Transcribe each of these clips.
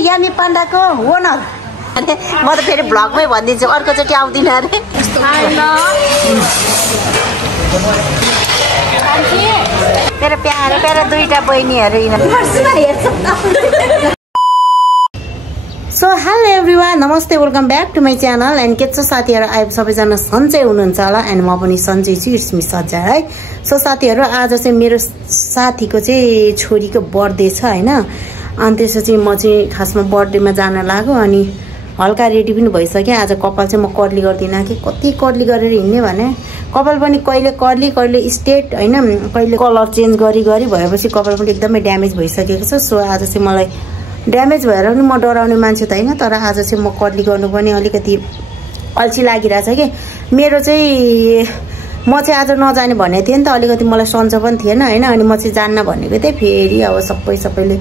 यामी पाण्डाको owner म त फेरि भ्लगमै भनिदिन्छु अर्कोचोटि आउँदिनँ अरे मेरो प्यारो प्यारो दुईटा बहिनीहरू सो हेलो एभ्रिवान नमस्ते welcome back to my channel and के छ साथीहरू आइ सबैजना सन्चै हुनुहुन्छ होला एन्ड म पनि सन्चै छु इट्स मी सज्जा है सो साथीहरू आज चाहिँ मेरो साथीको चाहिँ छोरीको बर्थडे छ होइन अनि त्यसपछि म चाहिँ खासमा बर्थडेमा जान लाग्यो अनि हल्का रेडी पनि भइसक्यो आज कपाल चाहिँ म कर्ली गर्दिनँ कि कति कर्ली गरेर हिँड्ने भने कपाल पनि कहिले कर्ली कहिले स्ट्रेट होइन कहिले कलर चेन्ज गरी भएपछि कपाल पनि एकदमै ड्यामेज भइसकेको छ सो आज चाहिँ मलाई ड्यामेज भएर पनि म डराउने मान्छे त होइन तर आज चाहिँ म कर्ली गर्नु पनि अलिकति अल्छी लागिरहेछ कि मेरो चाहिँ म चाहिँ आज नजाने भनेको थिएँ नि त अलिकति मलाई सन्चो पनि थिएन होइन अनि म चाहिँ जान्न भनेको थिएँ फेरि अब सबैले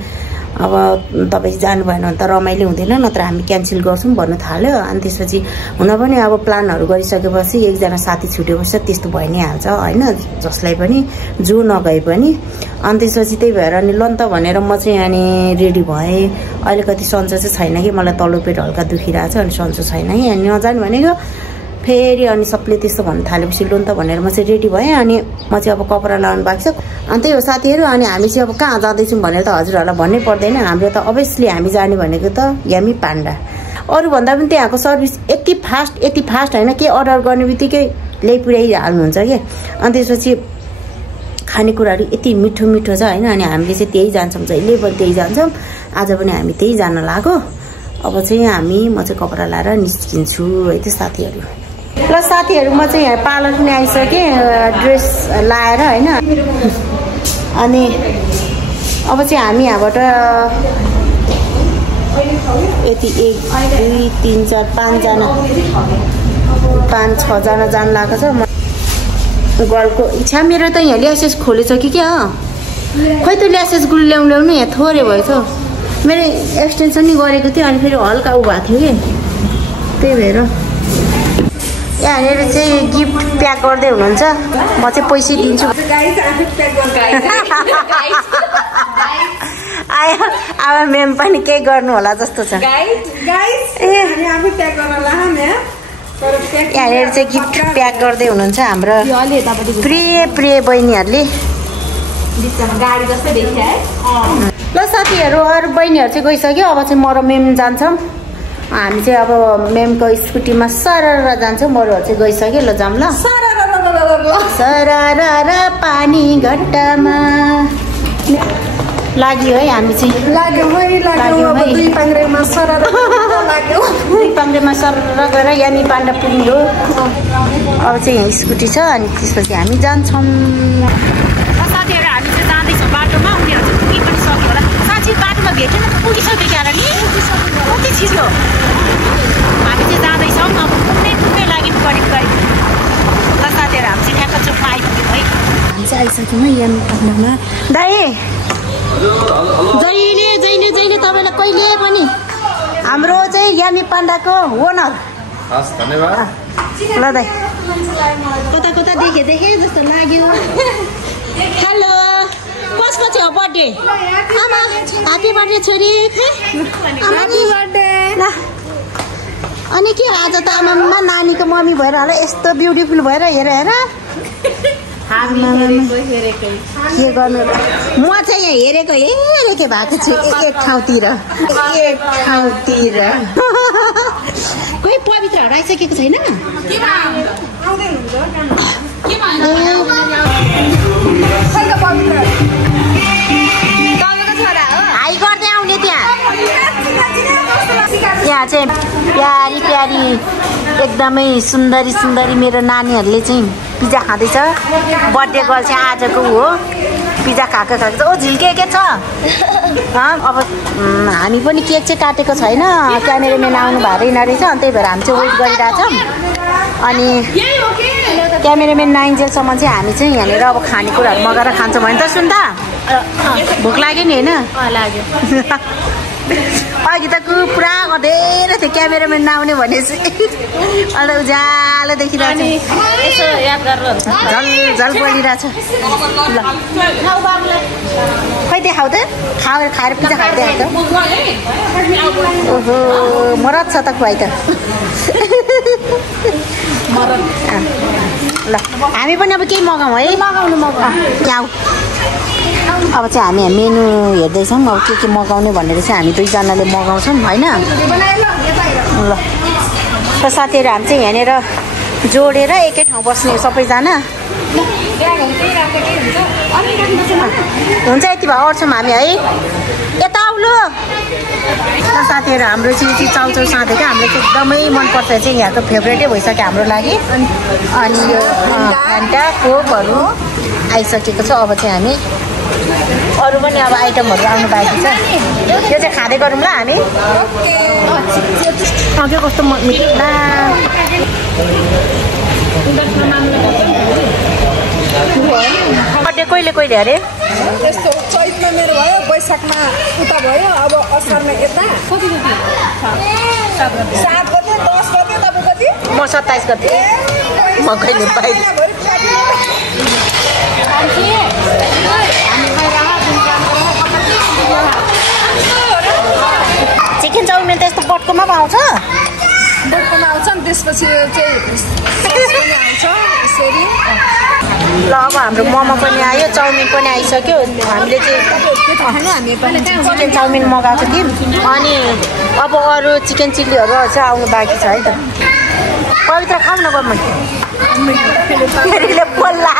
अब तपाईँ जानु भएन भने त रमाइलो हुँदैन नत्र हामी क्यान्सल गर्छौँ भन्नु थाल्यो अनि त्यसपछि हुन पनि अब प्लानहरू गरिसकेपछि एकजना साथी छुटेपछि त्यस्तो भइ नै हाल्छ होइन जसलाई पनि जो नगए पनि अनि त्यसपछि त्यही भएर अनि लन त भनेर म चाहिँ अनि रेडी भएँ अलिकति सन्चो चाहिँ छैन कि मलाई तल्लो पेट हल्का दुखिरहेछ अनि सन्चो छैन कि अनि नजानु भनेको फेरि अनि सबले त्यस्तो भन्नु थालेपछि लोन त भनेर म चाहिँ रेडी भएँ अनि म चाहिँ अब कपडा लगाउनु भएको छ अनि त्यही हो साथीहरू अनि हामी चाहिँ अब कहाँ जाँदैछौँ भनेर त हजुरहरूलाई भन्नै पर्दैन हाम्रो त अभियसली हामी जाने भनेको त यामी पाण्डा अरूभन्दा पनि त्यहाँको सर्भिस यति फास्ट होइन के अर्डर गर्ने बित्तिकै ल्याइपुर्याइहाल्नुहुन्छ कि अनि त्यसपछि खानेकुराहरू यति मिठो छ होइन अनि हामीले चाहिँ त्यही जान्छौँ जहिले पनि त्यही जान्छौँ आज पनि हामी त्यही जान लाग्यो अब चाहिँ म चाहिँ कपडा लाएर निस्किन्छु है त साथीहरू ल साथीहरू म चाहिँ यहाँ पार्लर पनि आइसकेँ ड्रेस लाएर होइन अनि अब चाहिँ हामी यहाँबाट यति 1 2 3 4 5 6जना जान लागेको छ गर्लको इच्छा मेरो त यहाँ ल्यासेस खोलेछ कि क्या खोइ त ल्यासेस गुल ल्याउनु यहाँ थोरै भएछ मेरो एक्सटेन्सन नि गरेको थियो अनि फेरि हल्का उ भएको थियो कि त्यही भएर यहाँनिर चाहिँ गिफ्ट प्याक गर्दै हुनुहुन्छ म चाहिँ पैसा दिन्छु अब म्याम पनि केही गर्नु होला जस्तो छ यहाँनिर चाहिँ गिफ्ट प्याक गर्दै हुनुहुन्छ हाम्रो प्रिय बहिनीहरूले ल साथीहरू अरू बहिनीहरू चाहिँ गइसक्यो अब चाहिँ म र मेम जान्छौँ हामी चाहिँ अब मेमको स्कुटीमा सरर जान्छौँ अरूहरू चाहिँ गइसक्यो ल जाऊँ ल सरर पानी घट्टामा लाग्यो है हामी चाहिँ दुई पाङ्ग्रेमा सरर गएर यामी पाण्डा पुग्यो अब चाहिँ यहाँ स्कुटी छ अनि त्यसपछि हामी जान्छौँ साथीहरू हामी चाहिँ जाँदैछौँ बाटोमा उनीहरू चाहिँ पुगि पनि सक्यो होला साँच्ची बाटोमा भेट्यो न त पुगिसक्यो क्या नि कति छिटो हामी चाहिँ जाँदैछौँ अब पुग्नै लागि करिब ल साथीहरू हामी चाहिँ ठ्याक्क चोकमा आइपुग्यौँ है हामी चाहिँ आइसक्यौँ है यामी पाण्डामा दाइ जहिले तपाईँलाई कहिले पनि हाम्रो चाहिँ यामी पाण्डाको ओनर ल दाइ कता देखेँ जस्तो लाग्यो हेलो कसको छ बर्थडे आमा ह्यापी बर्थडे छोरी ह्यापी बर्थडे ल अनि के आज त आमामा नानीको मम्मी भएर होला यस्तो ब्युटिफुल भएर हेर के गर्नु म चाहिँ यहाँ हेरेकै भएको छु एक ठाउँतिर कोही पवित्रहरू आइसकेको छैन हाई गर्दै आउने त्यहाँ चाहिँ प्यारी एकदमै सुन्दरी मेरो नानीहरूले चाहिँ पिज्जा खाँदैछ बर्थडे गर्ल चाहिँ आजको हो पिज्जा खाएको छ ओ झिल्के के छ अब हामी पनि केक चाहिँ काटेको छैन क्यामेराम्यान आउनु भएको रहेछ अनि त्यही भएर हामी चाहिँ वेट गरिरहेछौँ अनि क्यामेराम्यान नआइन्जेलसम्म चाहिँ हामी चाहिँ यहाँनिर अब खानेकुराहरू मगाएर खान्छौँ भने त सुन्दा भोक लाग्यो नि होइन लाग्यो अघि त पुरा गर्दै थियो क्यामेराम्यान नआउने भनेपछि अहिले उज्यालो देखिरहेको छ झल झल परिरहेछ ल खै देखाउ त खाएर पिज्जा खाएर देखाउ त ओहो मरद छ त खुवाइ त ल हामी पनि अब केही मगाउँ है क्याउ अब चाहिँ हामी मेनु हेर्दैछौँ अब के मगाउने भनेर चाहिँ हामी दुईजनाले मगाउँछौँ होइन ल त साथीहरू हामी चाहिँ यहाँनिर जोडेर एकै ठाउँ बस्ने सबैजना हुन्छ यति भए अट्छौँ हामी है यता आउलो साथीहरू हाम्रो चाहिँ चाउचाउ साँधेको हाम्रो चाहिँ एकदमै मनपर्छ चाहिँ यहाँको फेभरेटै भइसक्यो हाम्रो लागि अनि यो फान्टा कोकहरू आइसकेको छ अब चाहिँ हामी अरू पनि अब आइटमहरू आउनु बाँकी छ यो चाहिँ खाँदै गरौँ ल हामी अघि कस्तो मिठा बर्थडे कहिले कहिले अरे यस्तो चैतमा मेरो भयो वैशाखमा उता भयो अब असारमा यता 7 गते 10 गते तपाईँ कति म 27 गते म कहिले पाइ चिकन चाउमिन त यस्तो बटकोमा पाउँछ बटकोमा आउँछ नि त्यसपछि चाहिँ आउँछ यसरी ल अब हाम्रो मोमो पनि आयो चाउमिन पनि आइसक्यो हामीले चाहिँ चिकन चाउमिन मगाएको थियौँ अनि अब अरू चिकन चिल्लीहरू चाहिँ आउनु बाँकी छ है त पवित्र खाऊ न गम्मै फेरिले बोल्ला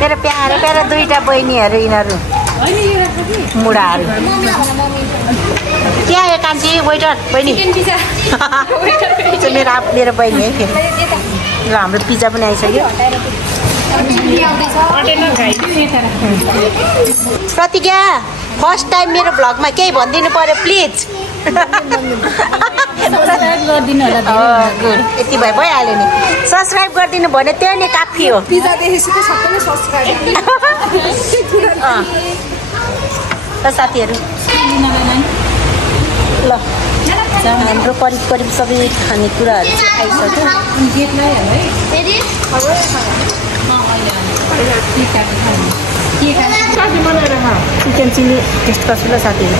मेरो प्यारा दुईटा बहिनीहरू यिनीहरू मुढाहरू के आयो कान्छी वेटर बहिनी मेरो बहिनी है फेरि ल हाम्रो पिज्जा पनि आइसक्यो प्रतिज्ञा फर्स्ट टाइम मेरो भ्लगमा केही भनिदिनु पर्यो प्लिज यति भइहाल्यो नि सब्सक्राइब गरिदिनु भने त्यो नै काफी हो साथीहरू ल हाम्रो करिब करिब सबै खानेकुराहरू चाहिँ आइसक्यो चिकन चिल्ली टेस्ट गर्छु ल साथीहरू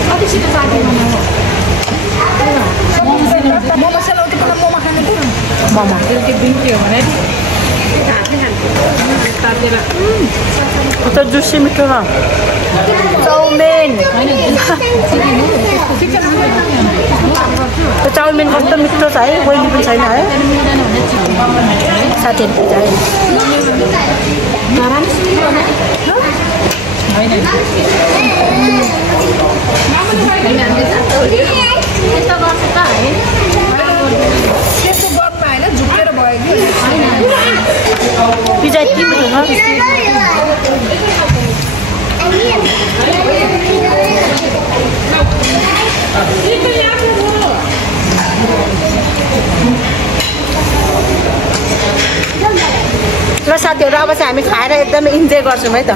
मोमो त जुसी मिठो छ चाउमिन चाउमिन कस्तो मिठो छ है ओइली पनि छैन है साथीहरू पिज्जा यति मिठो छ ल साथीहरू अब चाहिँ हामी खाएर एकदमै इन्जोय गर्छौँ है त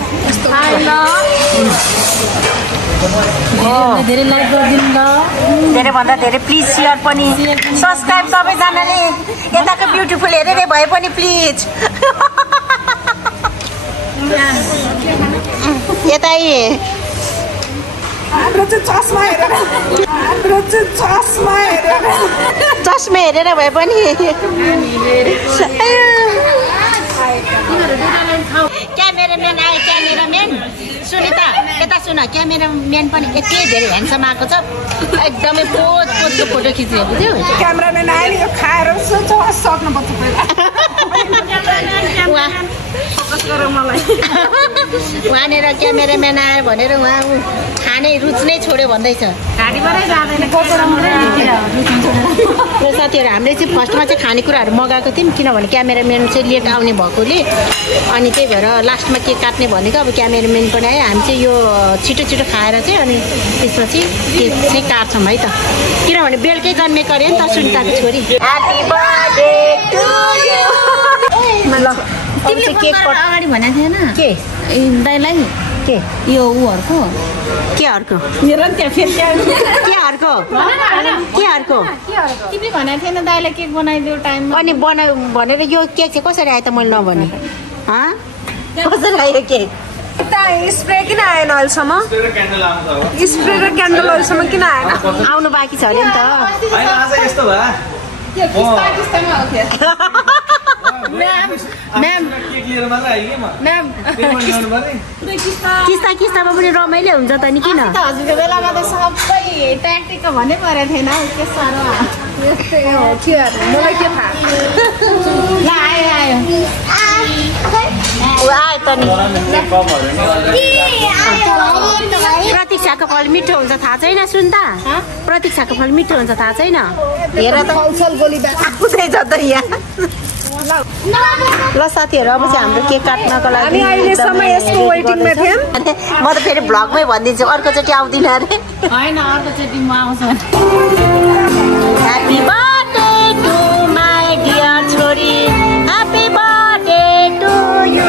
धेरैभन्दा धेरै प्लिज सेयर पनि सब्सक्राइब सबैजनाले यताको ब्युटिफुल हेरेर भए पनि प्लिज यता चस्मा हेरेर भए पनि क्यामेराम्यान आयो क्यामेराम्यान सुनिता यता सुन क्यामेराम्यान पनि यति धेरै ह्यान्डसम आएको छ एकदमै पोजको फोटो खिच्यो बुझ्यौ क्यामेराम्यान आयो नि खाएर सक्नुपर्छ उहाँनिर क्यामेराम्यान आयो भनेर उहाँ खाने रुच्नै छोड्यो भन्दैछ साथीहरू हामीले चाहिँ फर्स्टमा चाहिँ खानेकुराहरू मगाएको थियौँ किनभने क्यामेराम्यान चाहिँ लेट आउने भएकोले अनि त्यही भएर लास्टमा केक काट्ने भनेको अब क्यामेराम्यान पनि आयो हामी चाहिँ यो छिटो छिटो खाएर चाहिँ अनि त्यसपछि केक चाहिँ काट्छौँ है त किनभने बेलुकै जन्मेको अरे नि त सुनिताको छोरी ह्यापी बर्थडे टु यु ल केक अगाडि भनेको थिएन के दाइलाई के यो उहरुको के अर्को मेरो नि त्यहाँ फेरि के अर्को तिमीले भनेको थिएन दाइले केक बनाइदियो टाइममा अनि बनायो भनेर यो केक चाहिँ कसरी आयो त मैले नभने कसरी आयो केक स्प्रे किन आएन अहिलेसम्म स्प्रे र क्यान्डल अहिलेसम्म किन आएन आउनु बाँकी छ अरे नि त किस्तामा पनि रमाइलो हुन्छ त नि किन हजुरको बेलामा त सबै ट्याक्टिकको भन्नै परेको थिएन के साह्रो यस्तै हो के मलाई के थाहा ल आयो आयो त नि प्रतीक्षाको फल मिठो हुन्छ थाहा छैन सुन त प्रतीक्षाको फल मिठो हुन्छ थाहा छैन हेर त आउँदै छ त यहाँ ल साथीहरू अब चाहिँ हाम्रो केक काट्नको लागि अहिलेसम्म यसको वेटिङमा थियौँ म त फेरि भ्लगमै भनिदिन्छु अर्कोचोटि आउँदिनँ अरे होइन अर्कोचोटि म आउँछु happy birthday to my dear छोरी ह्याप्पी बर्थडे टु यु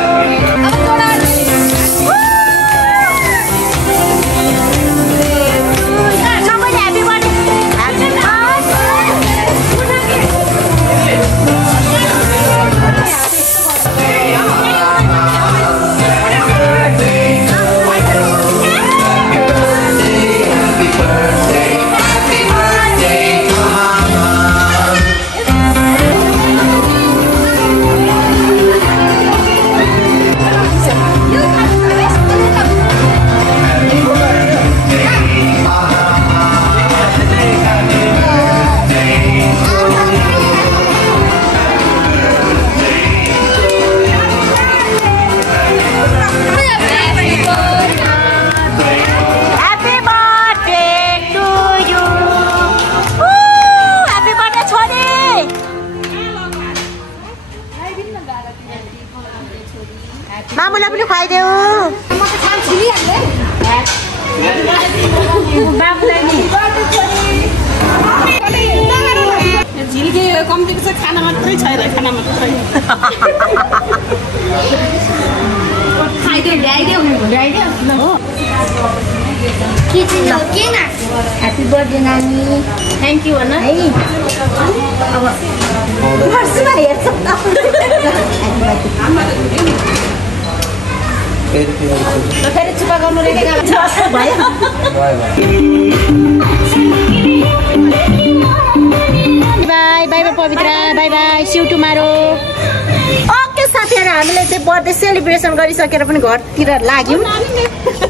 मामुलाई पनि खुवाइदेऊ झिल्के कम्तीको चाहिँ खाना मात्रै छैन खाना मात्रै ह्याप्पी बर्थडे नानी थ्याङ्क यू भन है अब फेरि चुपा गर्नु bye bye bye Pavitra bye bye see you tomorrow okay साथीहरू हामीले चाहिँ बर्थडे सेलिब्रेसन गरिसकेर पनि घरतिर लाग्यौँ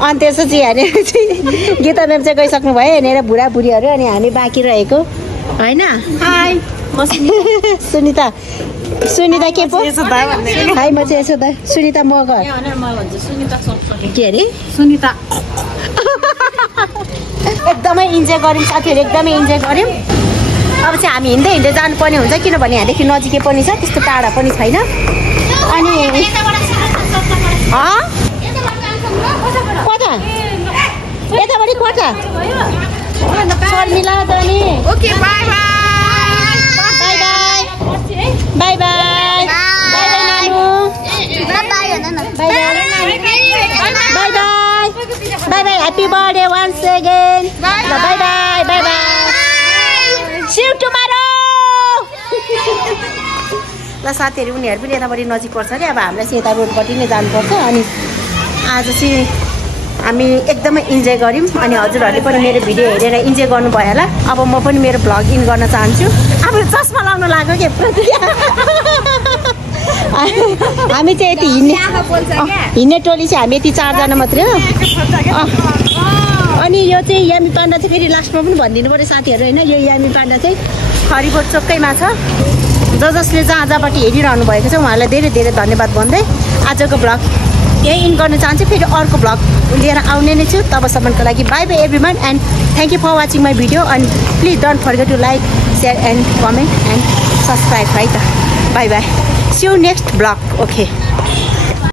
अनि त्यसपछि हामी चाहिँ गीता म्याम चाहिँ गइसक्नु भयो हेरेर बुढाबुढीहरू अनि हामी बाँकी रहेको होइन हाई म सुनिता के पो हाई म चाहिँ यसो त सुनिता मगर के अरे सुनिता एकदमै इन्जोय गऱ्यौँ साथीहरू एकदमै इन्जोय गऱ्यौँ अब चाहिँ हामी हिँड्दै हिँड्दै जानुपर्ने हुन्छ किनभने यहाँदेखि नजिकै पनि छ त्यस्तो टाढा पनि छैन अनि कता यतापट्टि कता शर्मिला त नि okay bye bye bye bye bye bye नानु bye bye bye bye bye happy birthday once again bye bye bye bye see you tomorrow ल साथीहरू उनीहरू पनि यतापट्टि नजिक पर्छ कि अब हामीलाई चाहिँ यता रोडपट्टि नै जानुपर्छ अनि आज चाहिँ हामी एकदमै इन्जोय गऱ्यौँ अनि हजुरहरूले पनि मेरो भिडियो हेरेर इन्जोय गर्नुभयो होला अब म पनि मेरो भ्लग इन गर्न चाहन्छु अब चस्मा लाउनु लाग्यो के हामी चाहिँ यति हिँड्ने टोली चाहिँ हामी यति 4 जना मात्रै हो अनि यो चाहिँ यामी पाण्डा चाहिँ फेरि लास्टमा पनि भनिदिनु पऱ्यो साथीहरू होइन यो यामी पाण्डा चाहिँ खरिबोट चोकैमा छ जसले जहाँबाट हेरिरहनु भएको छ उहाँलाई धेरै धेरै धन्यवाद भन्दै आजको भ्लग यही इन गर्न चाहन्छु फेरि अर्को भ्लग लिएर आउने नै छु तबसम्मको लागि bye bye everyone and thank you for watching my video and please don't forget to like share and comment and subscribe है त bye bye see you next vlog okay